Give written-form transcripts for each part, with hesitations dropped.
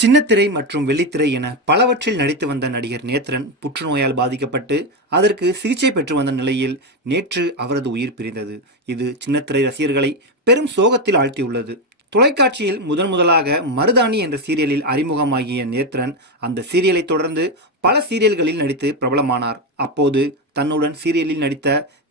சின்னத்திரை மற்றும் வெள்ளித்திரை என பலவற்றில் நடித்து வந்த நடிகர் நேத்ரன் புற்றுநோயால் பாதிக்கப்பட்டு அதற்கு சிகிச்சை பெற்று வந்த நிலையில் நேற்று அவரது உயிர் பிரிந்தது. இது சின்னத்திரை ரசிகர்களை பெரும் சோகத்தில் ஆழ்த்தியுள்ளது. தொலைக்காட்சியில் முதலாக மருதாணி என்ற சீரியலில் அறிமுகமாகிய நேத்ரன் அந்த சீரியலை தொடர்ந்து பல சீரியல்களில் நடித்து பிரபலமானார். அப்போது தன்னுடன் சீரியலில் நடித்த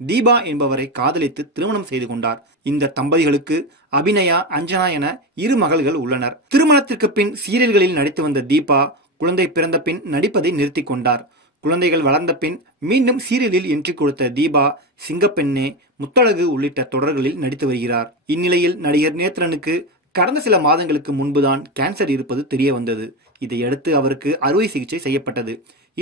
தீபா என்பவரை காதலித்து திருமணம் செய்து கொண்டார். இந்த தம்பதிகளுக்கு அபிநயா, அஞ்சனா என 2 மகள்கள் உள்ளனர். திருமணத்திற்கு பின் சீரியல்களில் நடித்து வந்த தீபா குழந்தை பிறந்த பின் நடிப்பதை நிறுத்தி கொண்டார். குழந்தைகள் வளர்ந்த பின் மீண்டும் சீரியலில் என்ட்ரி கொடுத்த தீபா சிங்கப்பெண்ணே, முத்தழகு உள்ளிட்ட தொடர்களில் நடித்து வருகிறார். இந்நிலையில் நடிகர் நேத்ரனுக்கு கடந்த சில மாதங்களுக்கு முன்புதான் கேன்சர் இருப்பது தெரிய வந்தது. இதையடுத்து அவருக்கு அறுவை சிகிச்சை செய்யப்பட்டது.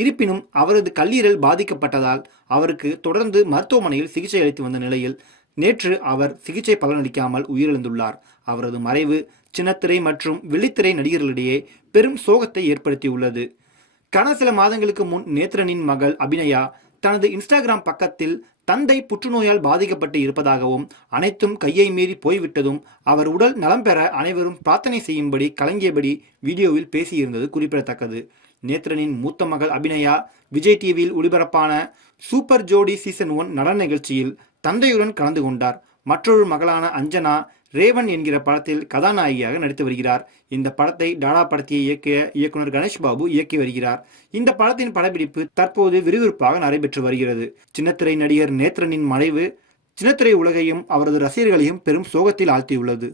இருப்பினும் அவரது கல்லீரல் பாதிக்கப்பட்டதால் அவருக்கு தொடர்ந்து மருத்துவமனையில் சிகிச்சை அளித்து வந்த நிலையில் நேற்று அவர் சிகிச்சை பலனளிக்காமல் உயிரிழந்துள்ளார். அவரது மறைவு சின்னத்திரை மற்றும் வெள்ளித்திரை நடிகர்களிடையே பெரும் சோகத்தை ஏற்படுத்தியுள்ளது. கடந்த சில மாதங்களுக்கு முன் நேத்ரனின் மகள் அபிநயா தனது இன்ஸ்டாகிராம் பக்கத்தில் தந்தை புற்றுநோயால் பாதிக்கப்பட்டு இருப்பதாகவும் அனைத்தும் கையை மீறி போய்விட்டதும் அவர் உடல் நலம் பெற அனைவரும் பிரார்த்தனை செய்யும்படி கலங்கியபடி வீடியோவில் பேசியிருந்தது குறிப்பிடத்தக்கது. நேத்ரனின் மூத்த மகள் அபிநயா விஜய் டிவியில் ஒளிபரப்பான சூப்பர் ஜோடி சீசன் 1 நடன நிகழ்ச்சியில் தந்தையுடன் கலந்து கொண்டார். மற்றொரு மகளான அஞ்சனா ரேவன் என்கிற படத்தில் கதாநாயகியாக நடித்து வருகிறார். இந்த படத்தை டாடா படத்தை இயக்கிய இயக்குனர் கணேஷ் பாபு இயக்கி வருகிறார். இந்த படத்தின் படப்பிடிப்பு தற்போது விறுவிறுப்பாக நடைபெற்று வருகிறது. சின்னத்திரை நடிகர் நேத்ரனின் மறைவு சின்னத்திரை உலகையும் அவரது ரசிகர்களையும் பெரும் சோகத்தில் ஆழ்த்தியுள்ளது.